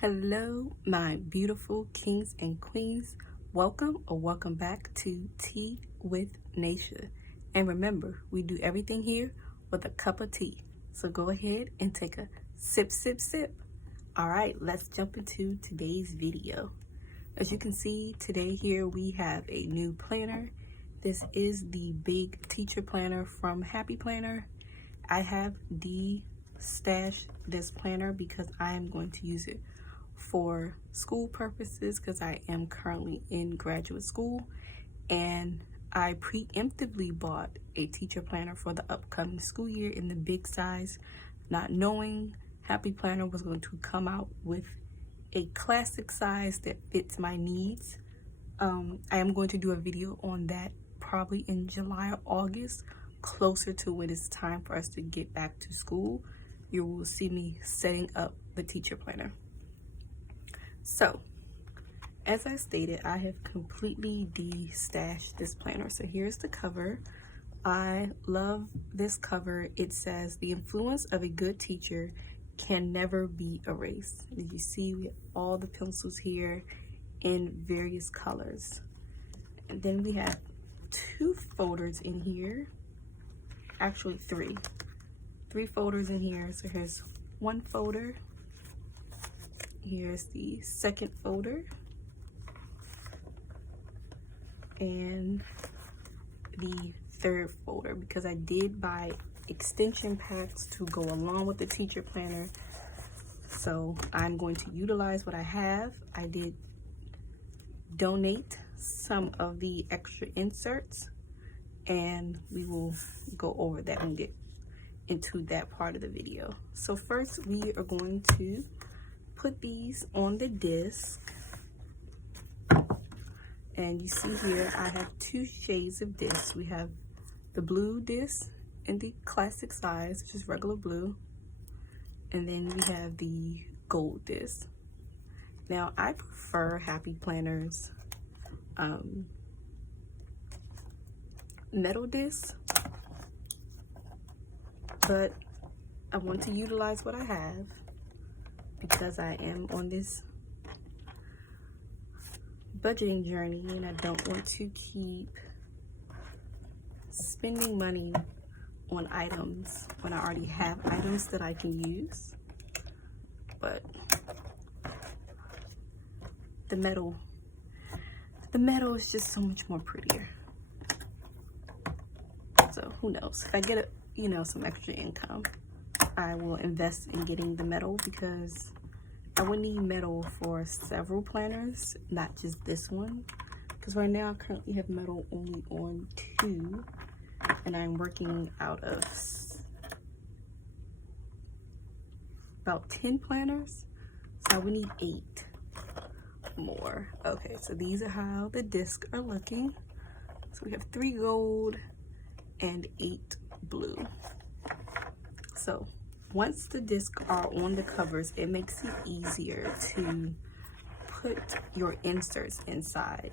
Hello, my beautiful kings and queens. Welcome back to Tea with Naisha. And remember, we do everything here with a cup of tea. So go ahead and take a sip, sip, sip. All right, let's jump into today's video. As you can see, today here we have a new planner. This is the big teacher planner from Happy Planner. I have de-stashed this planner because I am going to use it for school purposes because I am currently in graduate school, and I preemptively bought a teacher planner for the upcoming school year in the big size, not knowing Happy Planner was going to come out with a classic size that fits my needs. I am going to do a video on that probably in July or August, closer to when it's time for us to get back to school. You will see me setting up the teacher planner. So, as I stated, I have completely de-stashed this planner. So here's the cover. I love this cover. It says, "The influence of a good teacher can never be erased." As you see, we have all the pencils here in various colors. And then we have two folders in here. Actually, three folders in here. So here's one folder. Here's the second folder, and the third folder, because I did buy extension packs to go along with the teacher planner. So I'm going to utilize what I have. I did donate some of the extra inserts, and we will go over that and get into that part of the video. So first we are going to put these on the disc, and you see here I have two shades of disc. We have the blue disc in the classic size, which is regular blue, and then we have the gold disc. Now I prefer Happy Planner's metal disc, but I want to utilize what I have because I am on this budgeting journey and I don't want to keep spending money on items when I already have items that I can use. But the metal is just so much more prettier. So who knows, if I get some extra income, I will invest in getting the metal, because I would need metal for several planners, not just this one. Because right now I currently have metal only on 2, and I'm working out of about 10 planners, so I would need 8 more. Okay, so these are how the discs are looking. So we have 3 gold and 8 blue. So once the discs are on the covers, it makes it easier to put your inserts inside.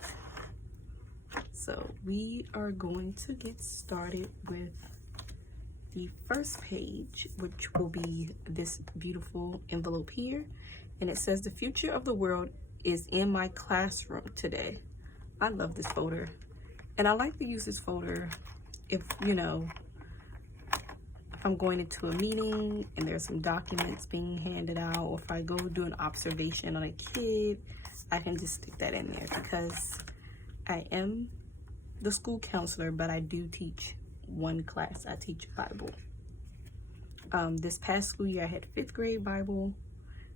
So we are going to get started with the first page, which will be this beautiful envelope here. And it says, "The future of the world is in my classroom today." I love this folder. And I like to use this folder if I'm going into a meeting and there's some documents being handed out, or if I go do an observation on a kid, I can just stick that in there, because I am the school counselor, but I do teach one class. I teach Bible. This past school year I had 5th grade Bible.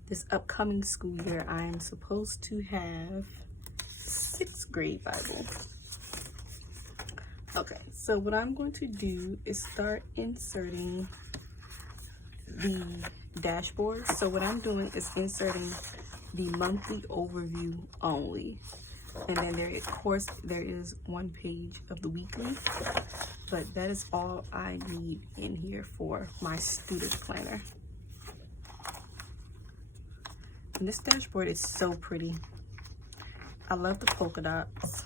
This upcoming school year I am supposed to have 6th grade Bible. Okay, so what I'm going to do is start inserting the dashboard. So what I'm doing is inserting the monthly overview only. And then there is one page of the weekly, but that is all I need in here for my student planner. And this dashboard is so pretty. I love the polka dots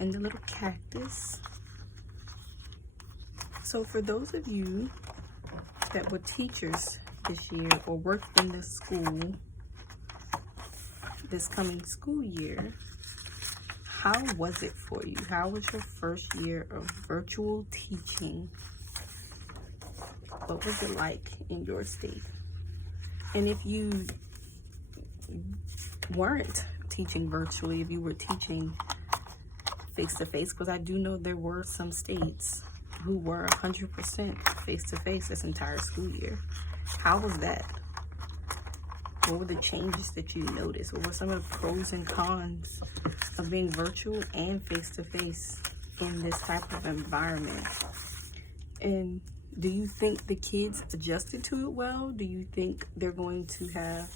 and the little cactus. So for those of you that were teachers this year or worked in the school, this coming school year, how was it for you? How was your first year of virtual teaching? What was it like in your state? And if you weren't teaching virtually, if you were teaching face-to-face, because I do know there were some states who were 100% face-to-face this entire school year. How was that? What were the changes that you noticed? What were some of the pros and cons of being virtual and face-to-face in this type of environment? And do you think the kids adjusted to it well? Do you think they're going to have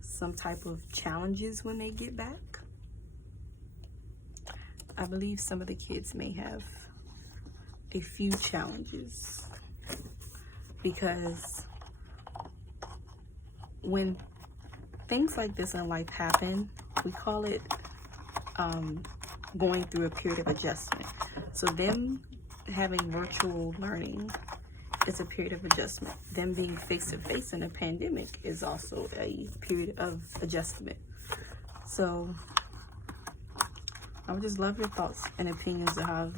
some type of challenges when they get back? I believe some of the kids may have a few challenges, because when things like this in life happen, we call it going through a period of adjustment. So them having virtual learning is a period of adjustment. Them being face-to-face in a pandemic is also a period of adjustment. So I would just love your thoughts and opinions of how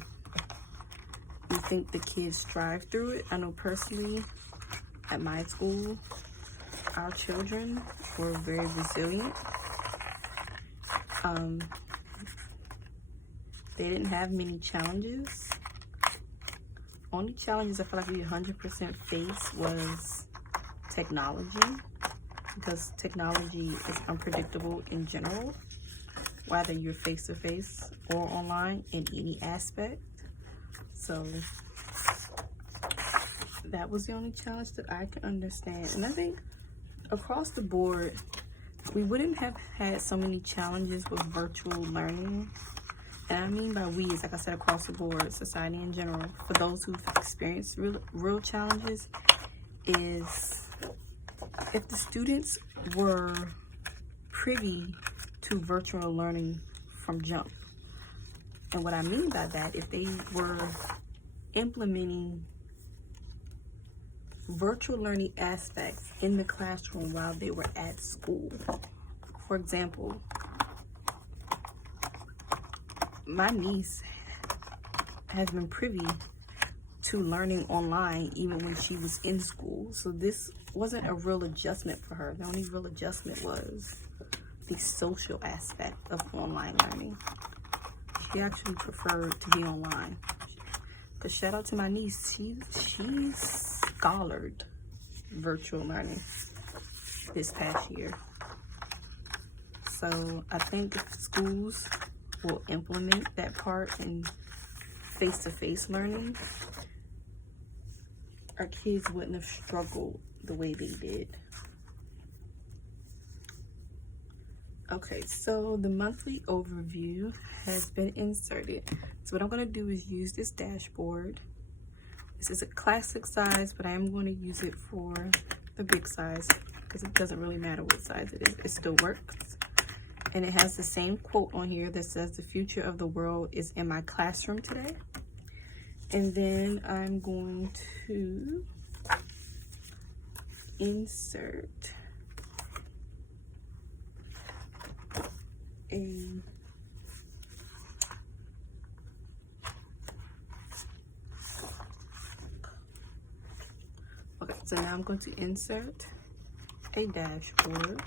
you think the kids strive through it. I know personally at my school, our children were very resilient. They didn't have many challenges. Only challenges I feel like we 100% faced was technology, because technology is unpredictable in general, whether you're face-to-face or online in any aspect. So that was the only challenge that I can understand. And I think across the board, we wouldn't have had so many challenges with virtual learning. And I mean by we is, like I said, across the board, society in general. For those who've experienced real challenges, is if the students were privy to virtual learning from jump. And what I mean by that, if they were implementing virtual learning aspects in the classroom while they were at school. For example, my niece has been privy to learning online even when she was in school. So this wasn't a real adjustment for her. The only real adjustment was the social aspect of online learning. She actually preferred to be online. But shout out to my niece, she's scholared virtual learning this past year. So I think if schools will implement that part in face-to-face learning, our kids wouldn't have struggled the way they did. Okay, so the monthly overview has been inserted. So what I'm going to do is use this dashboard. This is a classic size, but I am going to use it for the big size because it doesn't really matter what size it is. It still works. And it has the same quote on here that says, "The future of the world is in my classroom today." And then I'm going to insert okay, so now I'm going to insert a dashboard.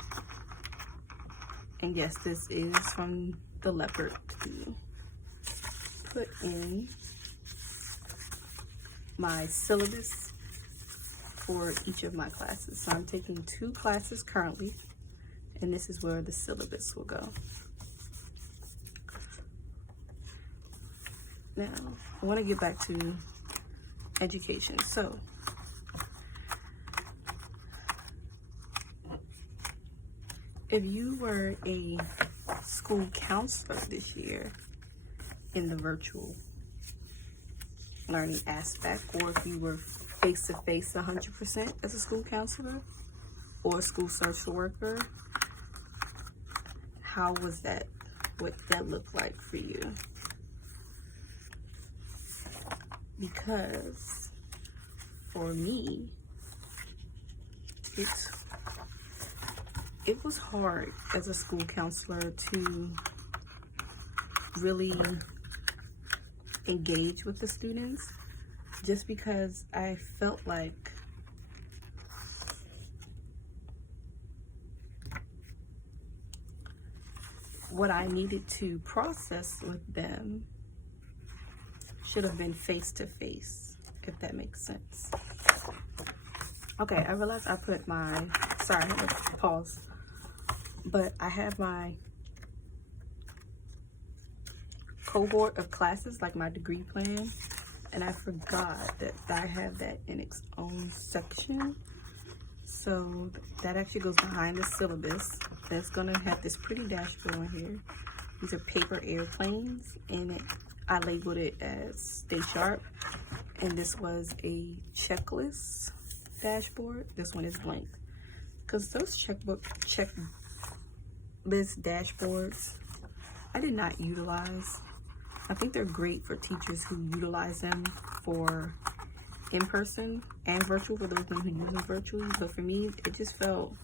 And yes, this is from the Leopard tool. Put in my syllabus for each of my classes. So I'm taking 2 classes currently, and this is where the syllabus will go. Now, I want to get back to education. So, if you were a school counselor this year in the virtual learning aspect, or if you were face-to-face 100% as a school counselor or a school social worker, how was that? What that looked like for you? Because for me, it was hard as a school counselor to really engage with the students, just because I felt like what I needed to process with them should have been face to face, if that makes sense. Okay, I realized I put my, sorry, I had to pause, but I have my cohort of classes, like my degree plan, and I forgot that I have that in its own section. So that actually goes behind the syllabus. That's gonna have this pretty dashboard on here. These are paper airplanes, and I labeled it as Stay Sharp. And this was a checklist dashboard. This one is blank. Because those checklist dashboards, I did not utilize. I think they're great for teachers who utilize them for in-person and virtual, for those of them who use them virtually. But for me, it just felt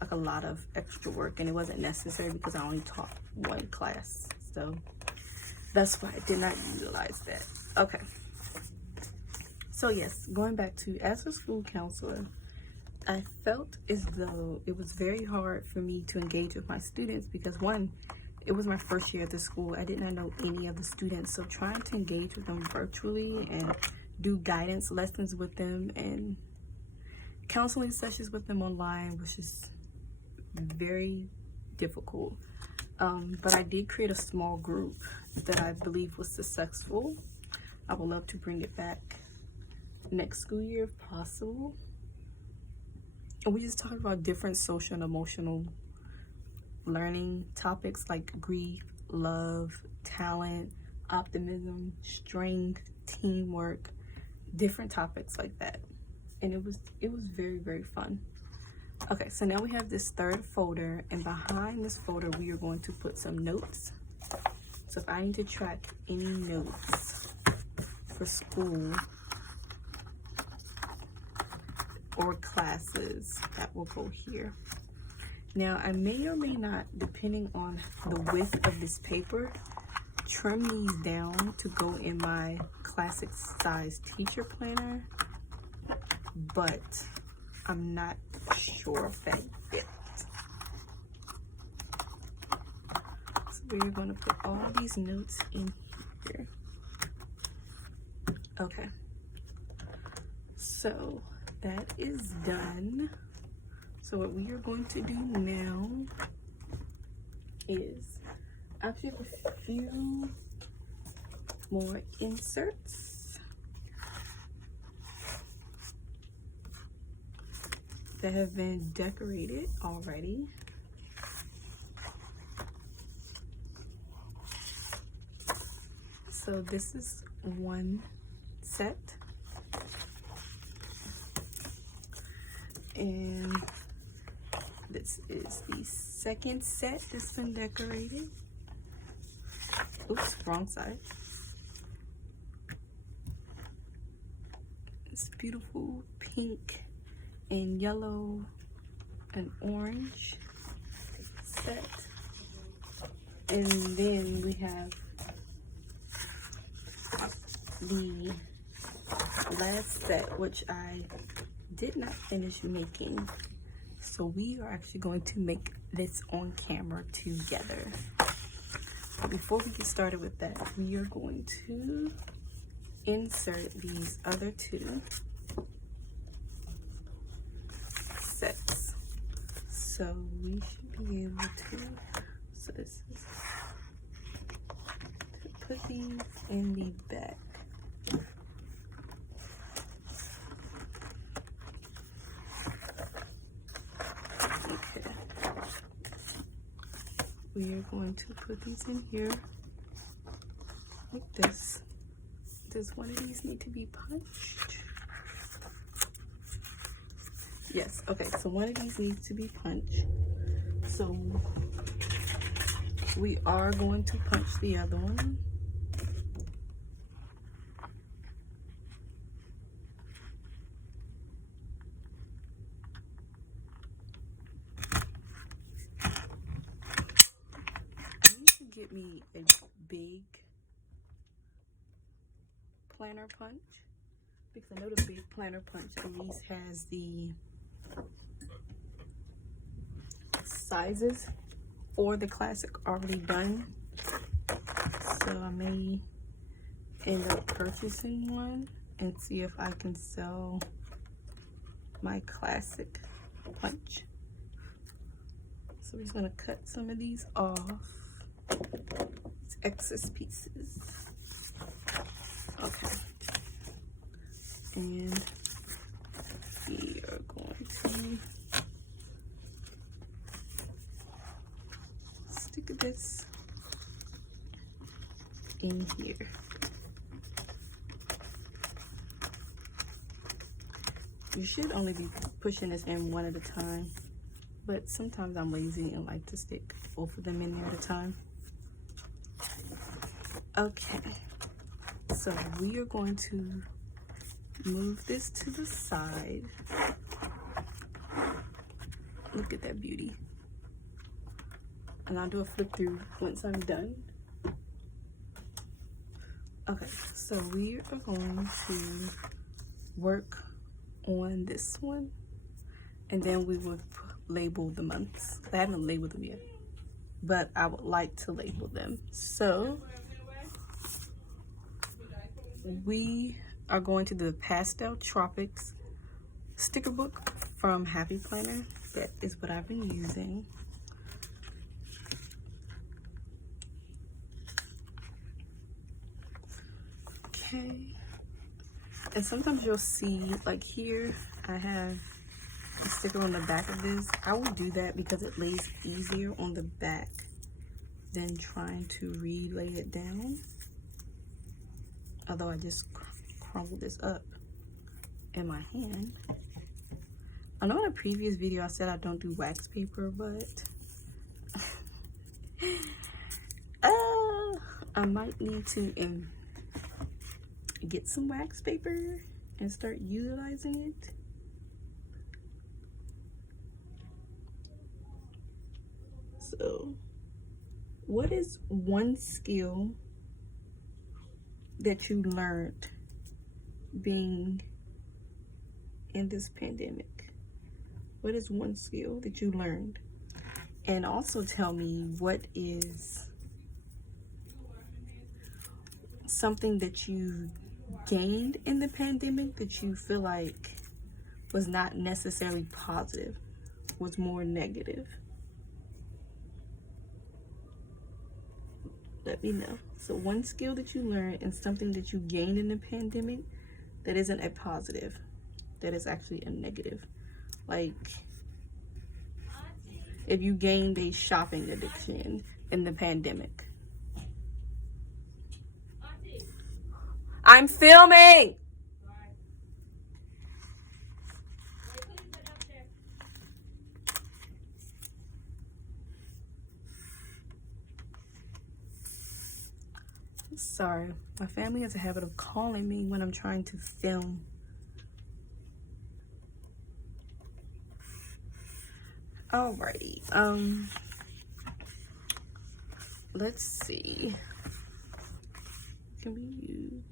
like a lot of extra work, and it wasn't necessary because I only taught one class. So that's why I did not utilize that. Okay. So yes, going back to, as a school counselor, I felt as though it was very hard for me to engage with my students because, one, it was my first year at the school. I did not know any of the students. So trying to engage with them virtually and do guidance lessons with them and counseling sessions with them online was just very difficult. But I did create a small group that I believe was successful. I would love to bring it back next school year if possible. And we just talked about different social and emotional learning topics like grief, love, talent, optimism, strength, teamwork, different topics like that. And it was very, very fun. Okay, so now we have this third folder, and behind this folder we are going to put some notes. So if I need to track any notes for school or classes, that will go here. Now I may or may not, depending on the width of this paper, trim these down to go in my classic size teacher planner, but I'm not sure if that fits. So we're going to put all these notes in here. Okay, so that is done. So what we are going to do now is actually have a few more inserts that have been decorated already. So this is one set, and this is the second set that's been decorated. Oops, wrong side. It's beautiful pink and yellow and orange set. And then we have the last set, which I did not finish making. So we are actually going to make this on camera together. But before we get started with that, we are going to insert these other two sets. So we should be able to, so this is to put these in the back. Okay. We are going to put these in here like this. Does one of these need to be punched? Yes, okay, so one of these needs to be punched. So we are going to punch the other one. me a big planner punch, because I know the big planner punch at least has the sizes for the classic already done. So I may end up purchasing one and see if I can sell my classic punch. So we're just gonna cut some of these off. It's excess pieces. Okay. And we are going to stick this in here. You should only be pushing this in one at a time, but sometimes I'm lazy and like to stick both of them in there at a time. Okay, so we are going to move this to the side. Look at that beauty. And I'll do a flip through once I'm done. Okay, so we are going to work on this one, and then we will label the months. I haven't labeled them yet, but I would like to label them. So we are going to do the Pastel Tropics sticker book from Happy Planner. That is what I've been using. Okay, and sometimes you'll see, like here, I have a sticker on the back of this. I will do that because it lays easier on the back than trying to relay it down. Although I just crumbled this up in my hand. I know in a previous video I said I don't do wax paper, but I might need to get some wax paper and start utilizing it. So, what is one skill that you learned being in this pandemic? What is one skill that you learned? And also tell me, what is something that you gained in the pandemic that you feel like was not necessarily positive, was more negative? Let me know. So one skill that you learned and something that you gained in the pandemic that isn't a positive, that is actually a negative. Like, if you gained a shopping addiction in the pandemic. I'm filming! Sorry, my family has a habit of calling me when I'm trying to film. Alrighty, let's see. Can we use?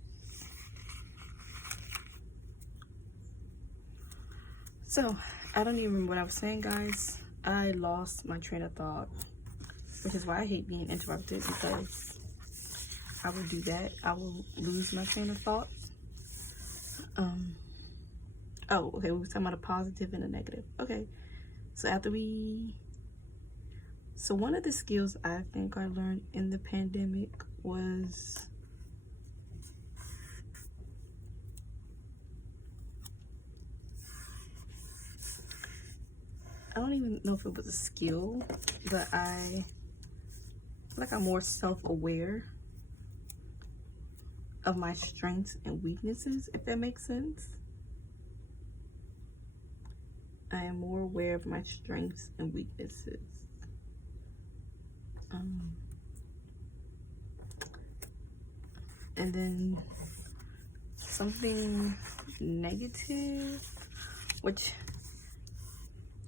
So, I don't even remember what I was saying, guys. I lost my train of thought, which is why I hate being interrupted, because I will do that. I will lose my train of thought. Oh, okay, we were talking about a positive and a negative. Okay, so so one of the skills I think I learned in the pandemic was I don't even know if it was a skill, but I feel like I'm more self-aware of my strengths and weaknesses, if that makes sense. I am more aware of my strengths and weaknesses. And then something negative, which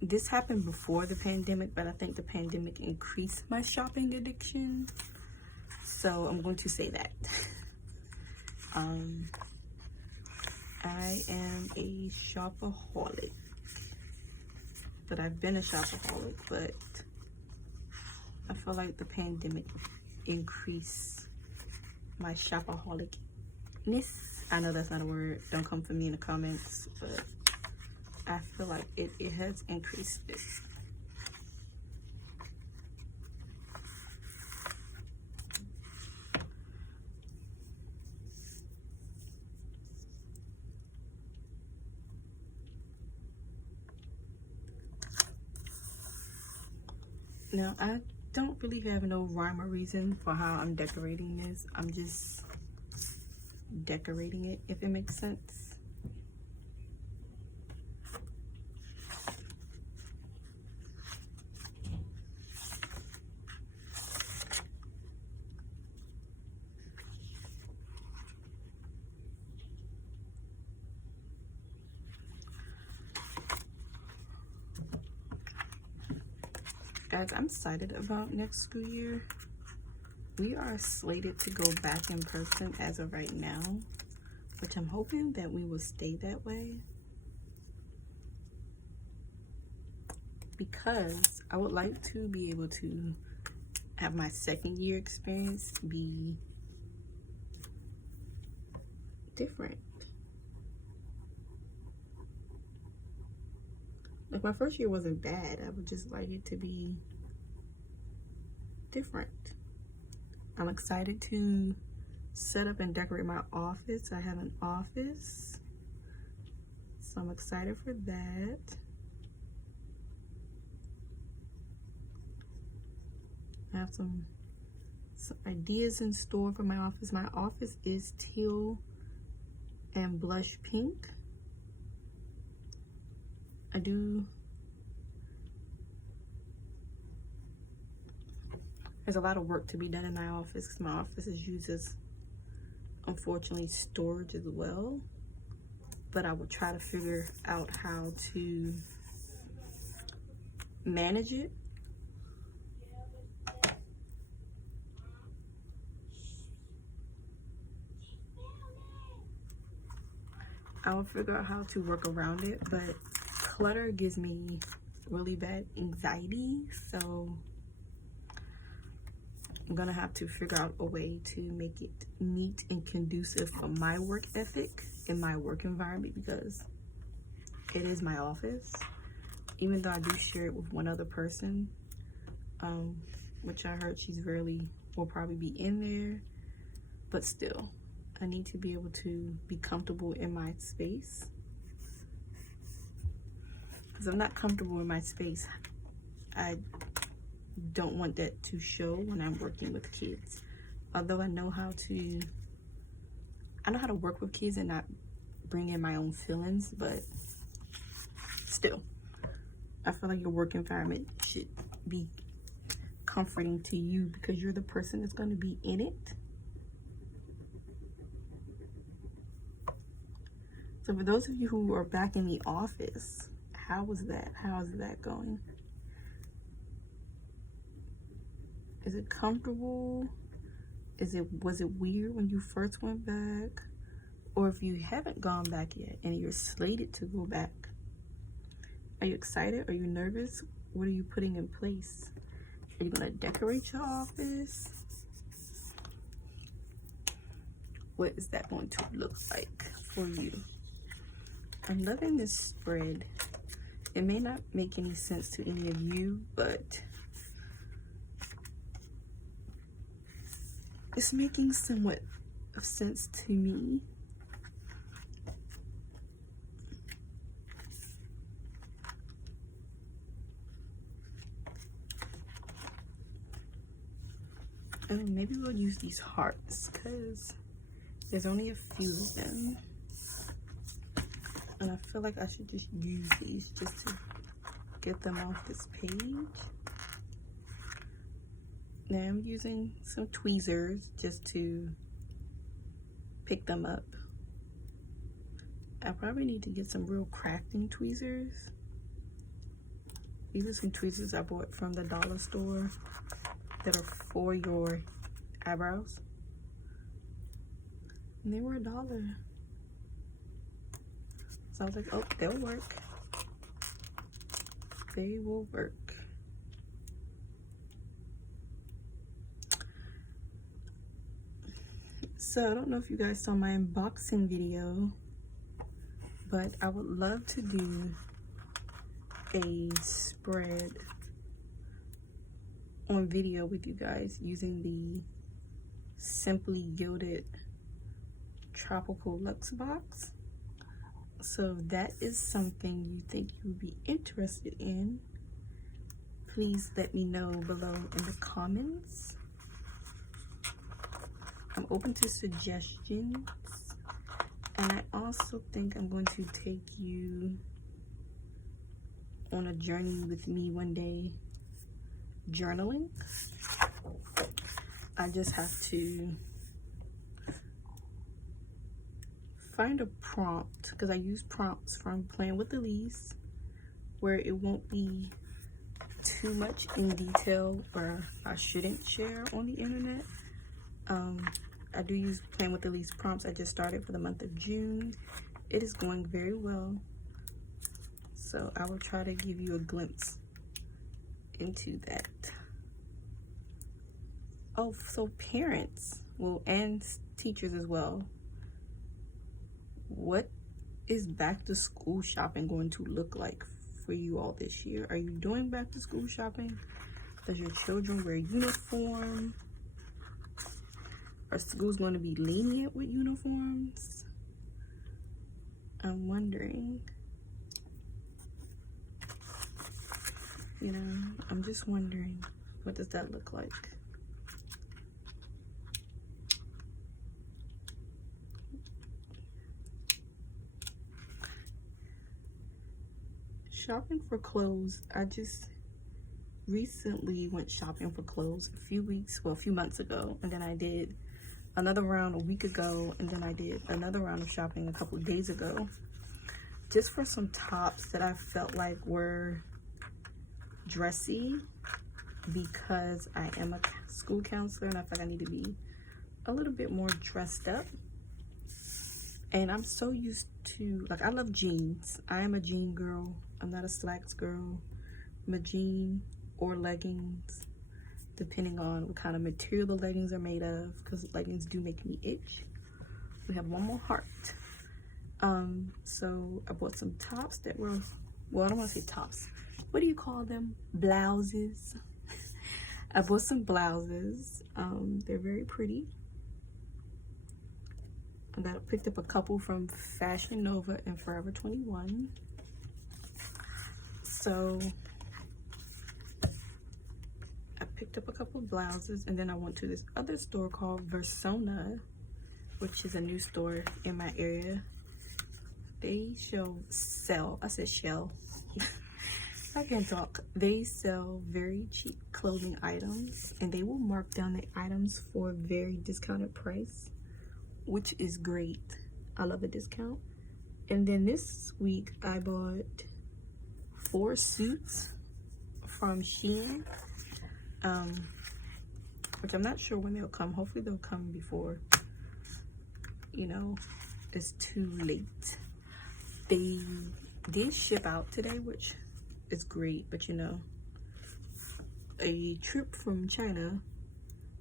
this happened before the pandemic, but I think the pandemic increased my shopping addiction. So I'm going to say that. I am a shopaholic, but I've been a shopaholic, but I feel like the pandemic increased my shopaholicness. I know that's not a word. Don't come for me in the comments, but I feel like it has increased it. Now, I don't really have no rhyme or reason for how I'm decorating this. I'm just decorating it, if it makes sense. Guys, I'm excited about next school year. We are slated to go back in person as of right now, which I'm hoping that we will stay that way, because I would like to be able to have my second year experience be different. Like, my first year wasn't bad. I would just like it to be different. I'm excited to set up and decorate my office. I have an office, so I'm excited for that. I have some ideas in store for my office. My office is teal and blush pink. There's a lot of work to be done in my office because my office is used as, unfortunately, storage as well. But I will try to figure out how to manage it. I will figure out how to work around it, but clutter gives me really bad anxiety, so I'm gonna have to figure out a way to make it neat and conducive for my work ethic in my work environment, because it is my office. Even though I do share it with one other person, which I heard will probably be in there, but still, I need to be able to be comfortable in my space. Because I'm not comfortable in my space, I don't want that to show when I'm working with kids. Although I know how to work with kids and not bring in my own feelings, but still, I feel like your work environment should be comforting to you because you're the person that's going to be in it. So for those of you who are back in the office, how was that? How is that going? Is it comfortable? Was it weird when you first went back? Or if you haven't gone back yet and you're slated to go back, are you excited? Are you nervous? What are you putting in place? Are you gonna decorate your office? What is that going to look like for you? I'm loving this spread. It may not make any sense to any of you, but it's making somewhat of sense to me. And maybe we'll use these hearts because there's only a few of them. And I feel like I should just use these just to get them off this page. Now I'm using some tweezers just to pick them up. I probably need to get some real crafting tweezers. These are some tweezers I bought from the dollar store that are for your eyebrows. And they were $1. So I was like, oh, they'll work. They will work. So I don't know if you guys saw my unboxing video, but I would love to do a spread on video with you guys using the Simply Gilded Tropical Luxe box. So if that is something you think you would be interested in, please let me know below in the comments. I'm open to suggestions, and I also think I'm going to take you on a journey with me one day, journaling. I just have to find a prompt, because I use prompts from Playing with Elise, where it won't be too much in detail or I shouldn't share on the internet. I do use Playing with Elise prompts. I just started for the month of June. It is going very well. So I will try to give you a glimpse into that. Oh, so parents, well, and teachers as well. What is back to school shopping going to look like for you all this year? Are you doing back to school shopping? Does your children wear uniform? Are schools going to be lenient with uniforms? I'm wondering. You know, I'm just wondering, what does that look like? Shopping for clothes. I just recently went shopping for clothes a few months ago, and then I did another round a week ago, and then I did another round of shopping a couple of days ago, just for some tops that I felt like were dressy, because I am a school counselor and I feel like I need to be a little bit more dressed up. And I'm so used to, like, I love jeans. I am a jean girl. I'm not a slacks girl. I'm a jean or leggings, depending on what kind of material the leggings are made of, because leggings do make me itch. We have one more heart. So I bought some tops that were, well, I don't want to say tops. What do you call them? Blouses. I bought some blouses. They're very pretty. And I picked up a couple from Fashion Nova and Forever 21. So I picked up a couple of blouses, and then I went to this other store called Versona, which is a new store in my area. They sell, I said shell. I can't talk. They sell very cheap clothing items, and they will mark down the items for a very discounted price, which is great. I love a discount. And then this week I bought 4 suits from Shein, which I'm not sure when they'll come. Hopefully they'll come before, you know, it's too late. They did ship out today, which is great, but you know, a trip from China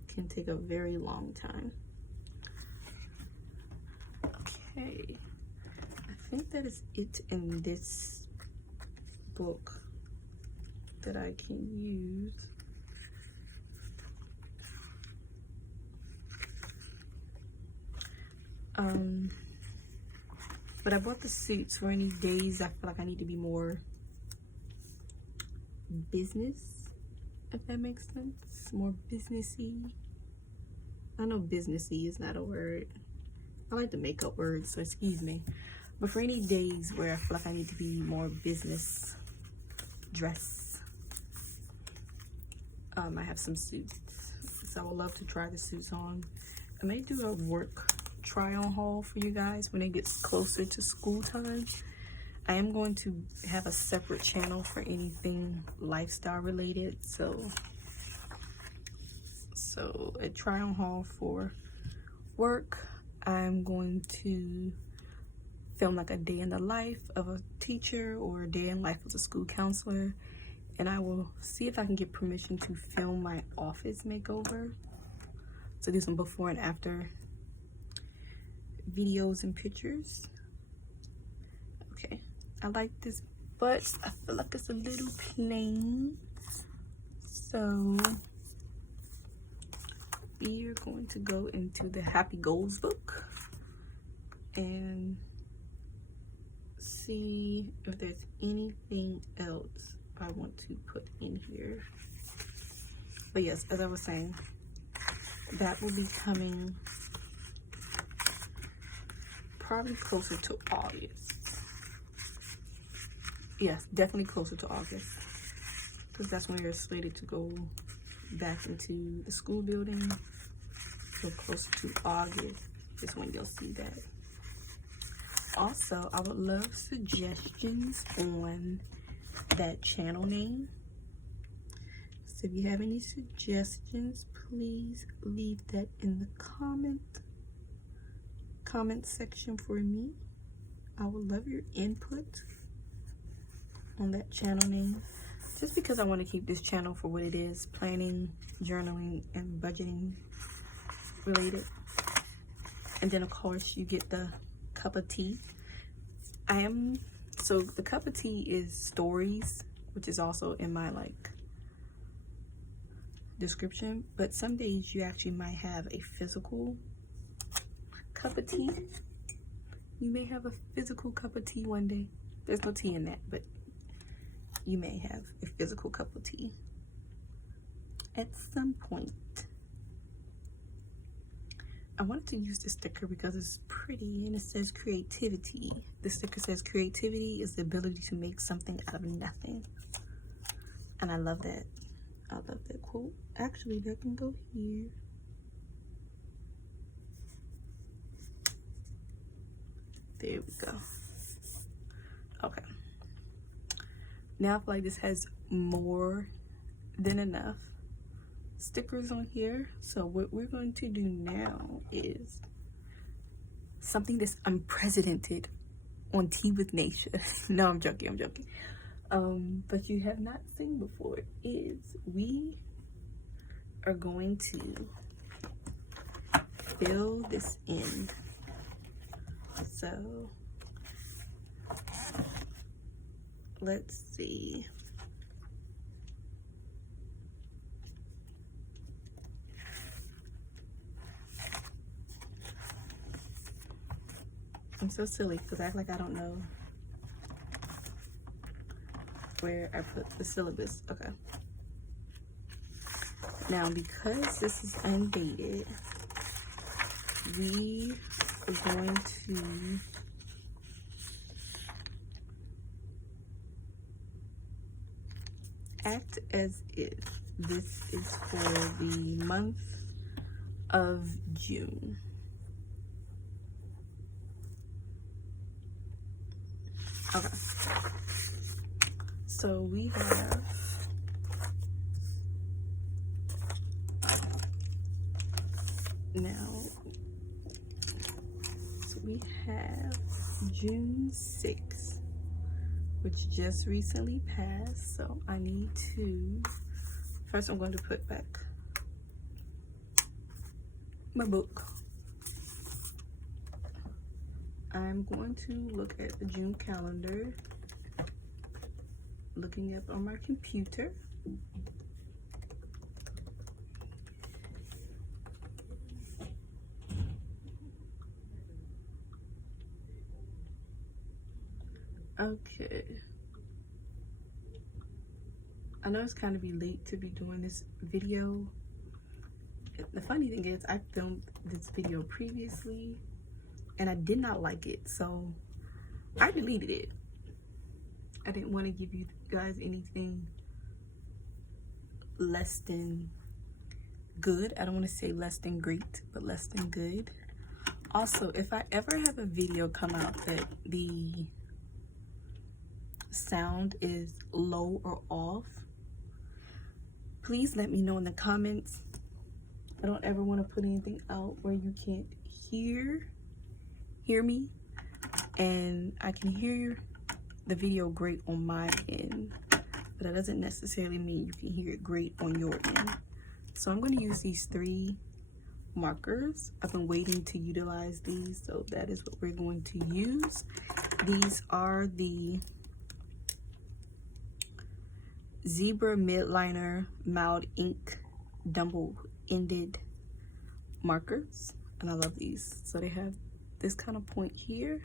can take a very long time. Okay, I think that is it in this book that I can use. But I bought the suits for any days I feel like I need to be more business, if that makes sense. More businessy. I know businessy is not a word. I like to make up words, so excuse me. But for any days where I feel like I need to be more business dress, I have some suits. So I would love to try the suits on. I may do a work try on haul for you guys when it gets closer to school time. I am going to have a separate channel for anything lifestyle related, so So a try on haul for work. I'm going to film like a day in the life of a teacher or a day in life as a school counselor, and I will see if I can get permission to film my office makeover, to do some before and after videos and pictures. Okay, I like this, but I feel like it's a little plain, so we are going to go into the Happy Goals book and see if there's anything else I want to put in here. But yes, as I was saying, that will be coming probably closer to August. Yes, definitely closer to August, because that's when you're slated to go back into the school building. So closer to August is when you'll see that. Also, I would love suggestions on that channel name. So if you have any suggestions, please leave that in the comment section for me. I would love your input on that channel name, just because I want to keep this channel for what it is: planning, journaling, and budgeting related. And then of course you get the cup of tea. So the cup of tea is stories, which is also in my description, but some days you actually might have a physical cup of tea. You may have a physical cup of tea one day. There's no tea in that, but you may have a physical cup of tea at some point. I wanted to use this sticker because it's pretty and it says creativity. The sticker says creativity is the ability to make something out of nothing. And I love that. I love that quote. Actually, that can go here. There we go. Okay. Now I feel like this has more than enough stickers on here. So what we're going to do now is something that's unprecedented on Tea with Naysha. No, I'm joking. But you have not seen before is we are going to fill this in. So let's see. I'm so silly because I act like I don't know where I put the syllabus. Okay. Now, because this is undated, we are going to act as if this is for the month of June. Okay. So we have now, so we have June 6th, which just recently passed. So I need to, first I'm going to put back my book. I'm going to look at the June calendar, looking up on my computer. Okay. I know it's kind of late to be doing this video. The funny thing is I filmed this video previously and I did not like it, so I deleted it. I didn't want to give you guys anything less than good. I don't want to say less than great, but less than good. Also, if I ever have a video come out that the sound is low or off, please let me know in the comments I don't ever want to put anything out where you can't hear me, and I can hear the video great on my end, but that doesn't necessarily mean you can hear it great on your end. So I'm going to use these 3 markers. I've been waiting to utilize these, so that is what we're going to use. These are the Zebra Midliner Mild Ink double-ended markers, and I love these. So they have this kind of point here,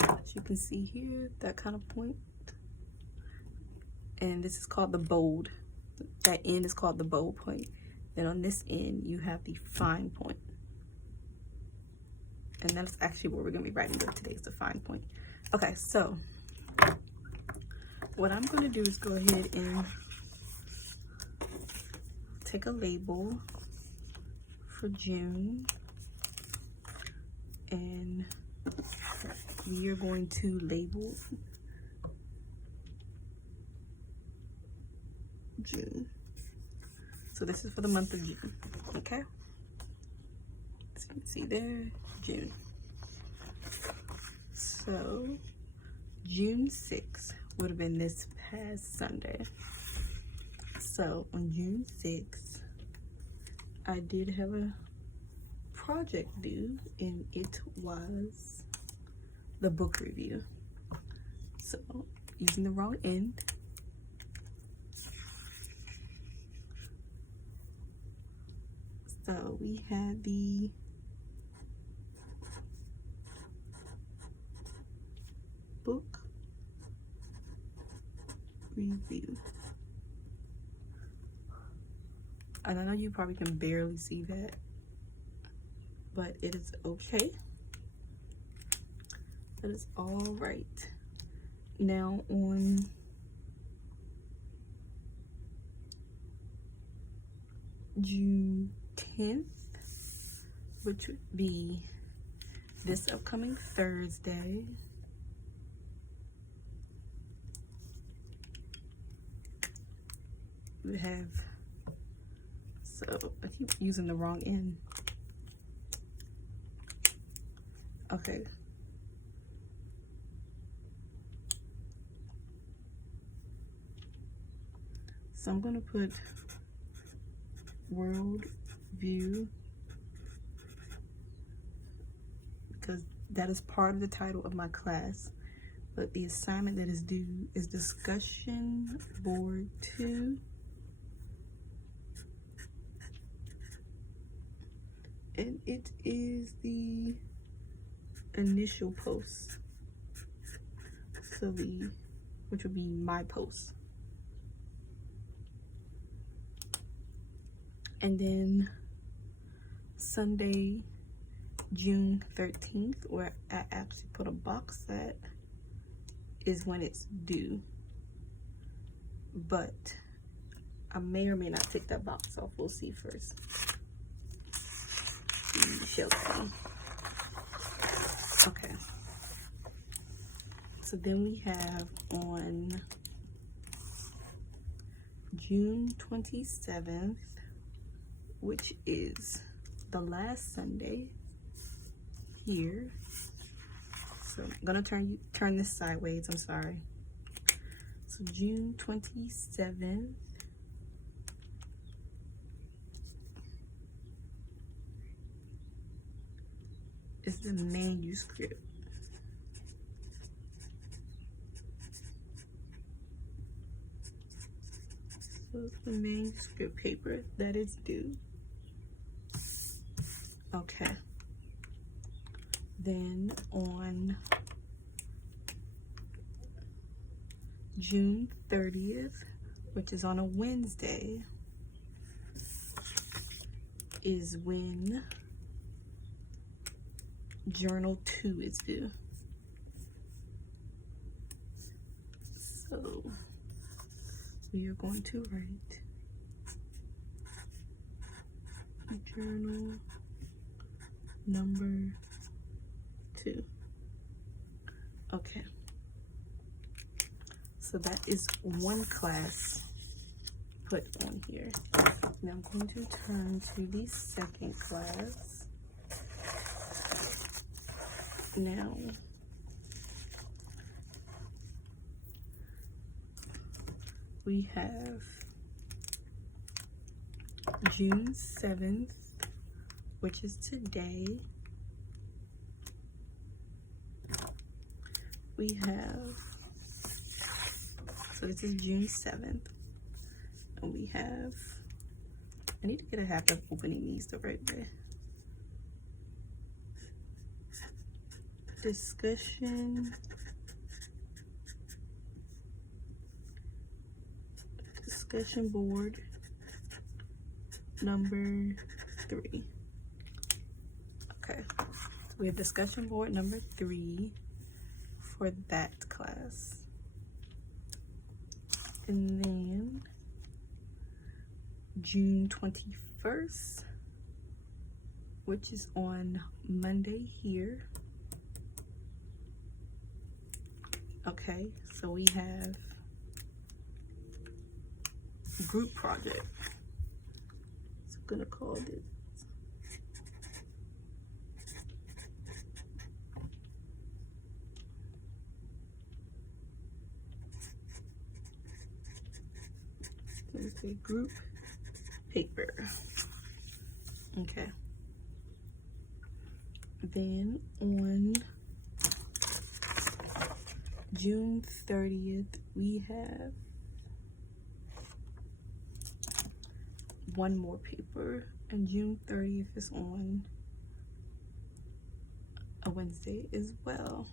as you can see here, that kind of point, and this is called the bold. That end is called the bold point. Then on this end you have the fine point, and that's actually what we're going to be writing with today, is the fine point. Okay, so what I'm going to do is go ahead and take a label for June, and we are going to label June. So this is for the month of June, okay? So you can see there, June. So June 6th would have been this past Sunday. So on June 6th, I did have a project due, and it was the book review. So using the wrong end, so we had the book review, and I know you probably can barely see that, but it is okay. That is all right. Now on June 10th, which would be this upcoming Thursday, we have, so I keep using the wrong end. Okay. So I'm gonna put World View, because that is part of the title of my class, but the assignment that is due is Discussion Board 2. And it is the initial post, so which would be my post. And then Sunday, June 13th, where I actually put a box at, is when it's due. But I may or may not take that box off. We'll see first. We shall see. Okay. So then we have on June 27th, which is the last Sunday here. So I'm gonna turn this sideways, I'm sorry. So June 27th is the manuscript. So it's the manuscript paper that is due. Okay. Then on June 30th, which is on a Wednesday, is when Journal 2 is due. So we are going to write Journal number 2. Okay. So that is one class put on here. Now I'm going to turn to the second class. Now, we have June 7th, which is today. We have, so this is June 7th, and we have, I need to get a habit of opening these the right way. Discussion board number 3. Okay, so we have discussion board number 3 for that class. And then June 21st, which is on Monday here. Okay, so we have group project. So I'm gonna call this group paper. Okay. Then on June 30th, we have one more paper, and June 30th is on a Wednesday as well.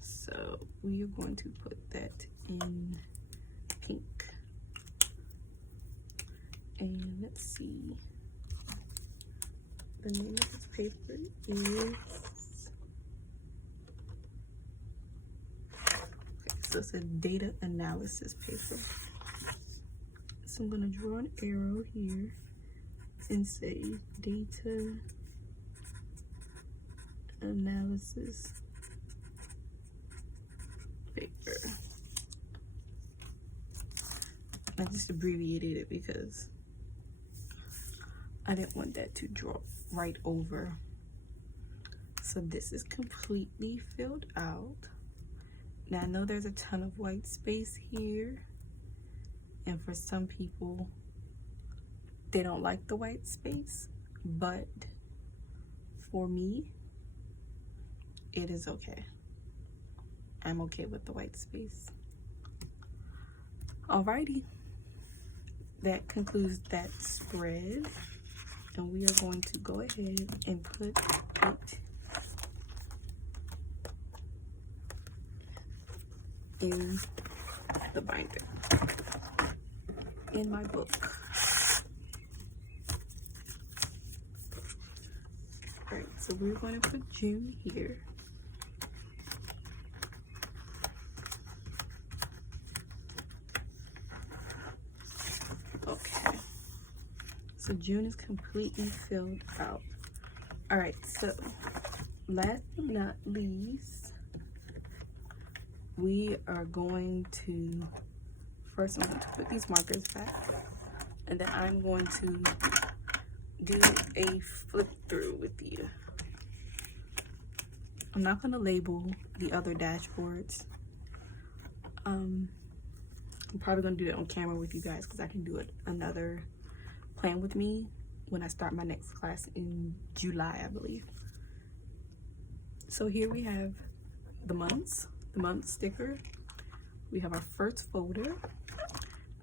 So we are going to put that in pink. And let's see, the name of this paper is, okay, so it's a data analysis paper. So I'm gonna draw an arrow here and say data analysis paper. I just abbreviated it because I didn't want that to drop right over. So this is completely filled out. Now I know there's a ton of white space here, and for some people they don't like the white space, but for me it is okay. I'm okay with the white space. Alrighty, that concludes that spread. And we are going to go ahead and put it in the binder, in my book. All right, so we're going to put June here. Okay. So June is completely filled out. All right, so last but not least, we are going to, first I'm going to put these markers back, and then I'm going to do a flip through with you. I'm not going to label the other dashboards. I'm probably going to do it on camera with you guys because I can do it another plan with me when I start my next class in July, I believe. So here we have the month sticker. We have our first folder.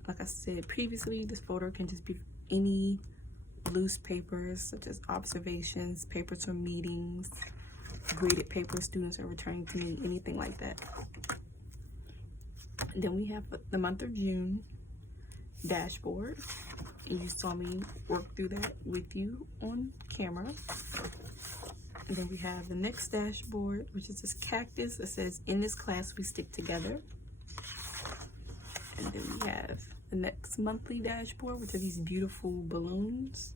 Like I said previously, this folder can just be any loose papers such as observations, papers from meetings, graded papers students are returning to me, anything like that. And then we have the month of June dashboard. And you saw me work through that with you on camera. And then we have the next dashboard, which is this cactus that says, in this class we stick together. And then we have the next monthly dashboard, which are these beautiful balloons.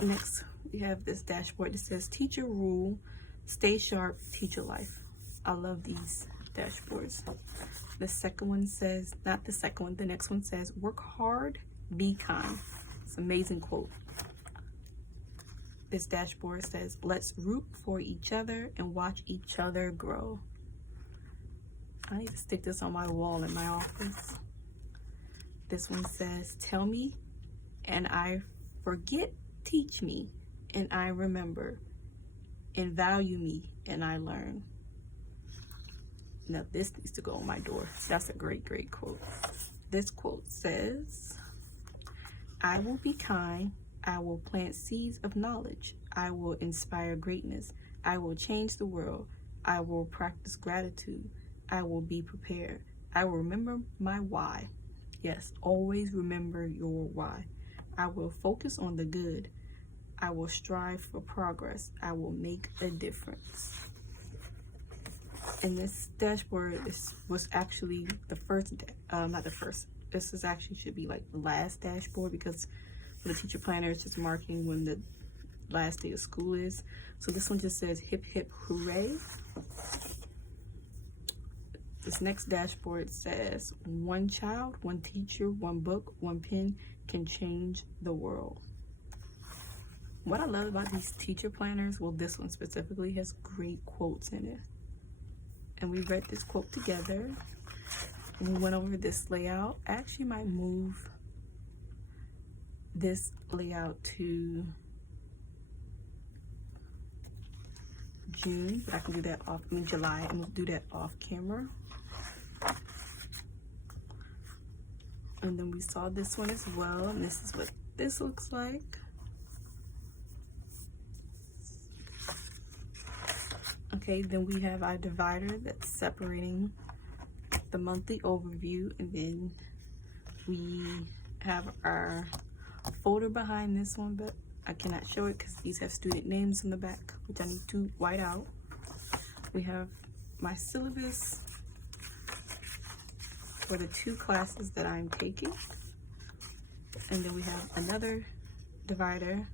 Next, we have this dashboard that says, teacher rule, stay sharp, teacher life. I love these dashboards. The second one says, not the second one, the next one says, work hard, be kind. It's an amazing quote. This dashboard says, let's root for each other and watch each other grow. I need to stick this on my wall in my office. This one says, tell me and I forget, teach me and I remember, and value me and I learn. Now this needs to go on my door. That's a great, great quote. This quote says, I will be kind, I will plant seeds of knowledge, I will inspire greatness, I will change the world, I will practice gratitude, I will be prepared, I will remember my why. Yes, always remember your why. I will focus on the good, I will strive for progress, I will make a difference. And this dashboard was actually the first, not the first, this is actually should be like the last dashboard, because for the teacher planner it's just marking when the last day of school is. So this one just says hip hip hooray. This next dashboard says one child, one teacher, one book, one pen can change the world. What I love about these teacher planners, well, this one specifically has great quotes in it. And we read this quote together. And we went over this layout. I actually might move this layout to June, but I can do that off, July, and we'll do that off camera. And then we saw this one as well, and this is what this looks like. Okay, then we have our divider that's separating the monthly overview, and then we have our folder behind this one, but I cannot show it because these have student names in the back, which I need to white out. We have my syllabus for the 2 classes that I'm taking, and then we have another divider,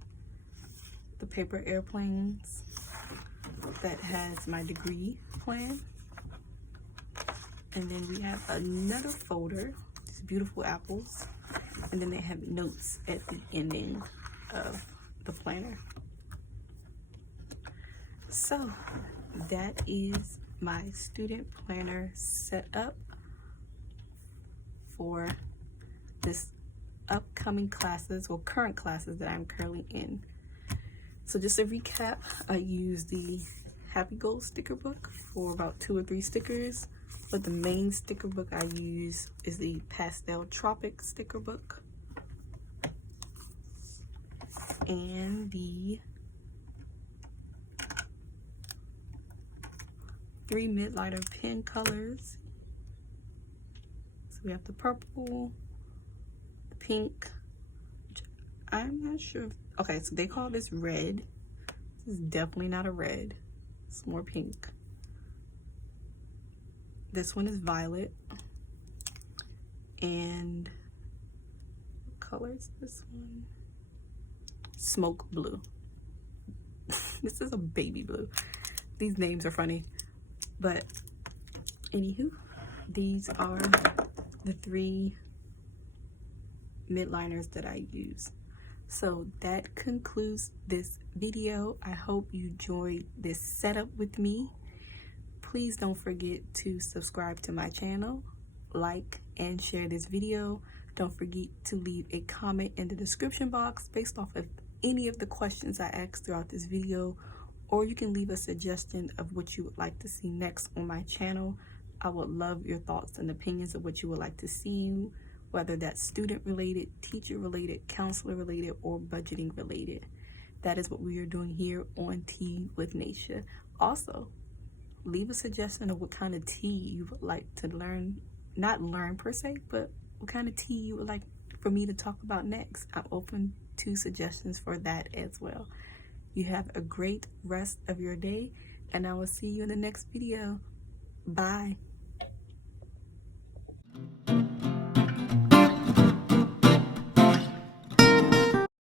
the paper airplanes, that has my degree plan. And then we have another folder, these beautiful apples, and then they have notes at the ending of the planner. So that is my student planner set up for this upcoming classes, well, current classes that I'm currently in. So just a recap, I use the Happy Goals sticker book for about 2 or 3 stickers, but the main sticker book I use is the Pastel Tropic sticker book and the 3 Midliner pen colors. So we have the purple, the pink, which I'm not sure if, okay, so they call this red. This is definitely not a red. It's more pink. This one is violet. And what color is this one? Smoke blue. This is a baby blue. These names are funny. But anywho, these are the 3 midliners that I use. So that concludes this video. I hope you enjoyed this setup with me. Please don't forget to subscribe to my channel, like and share this video. Don't forget to leave a comment in the description box based off of any of the questions I asked throughout this video, or you can leave a suggestion of what you would like to see next on my channel. I would love your thoughts and opinions of what you would like to see, whether that's student related, teacher related, counselor related, or budgeting related. That is what we are doing here on Tea with Naysha. Also, leave a suggestion of what kind of tea you would like to learn, not learn per se, but what kind of tea you would like for me to talk about next. I'm open to suggestions for that as well. You have a great rest of your day, and I will see you in the next video. Bye.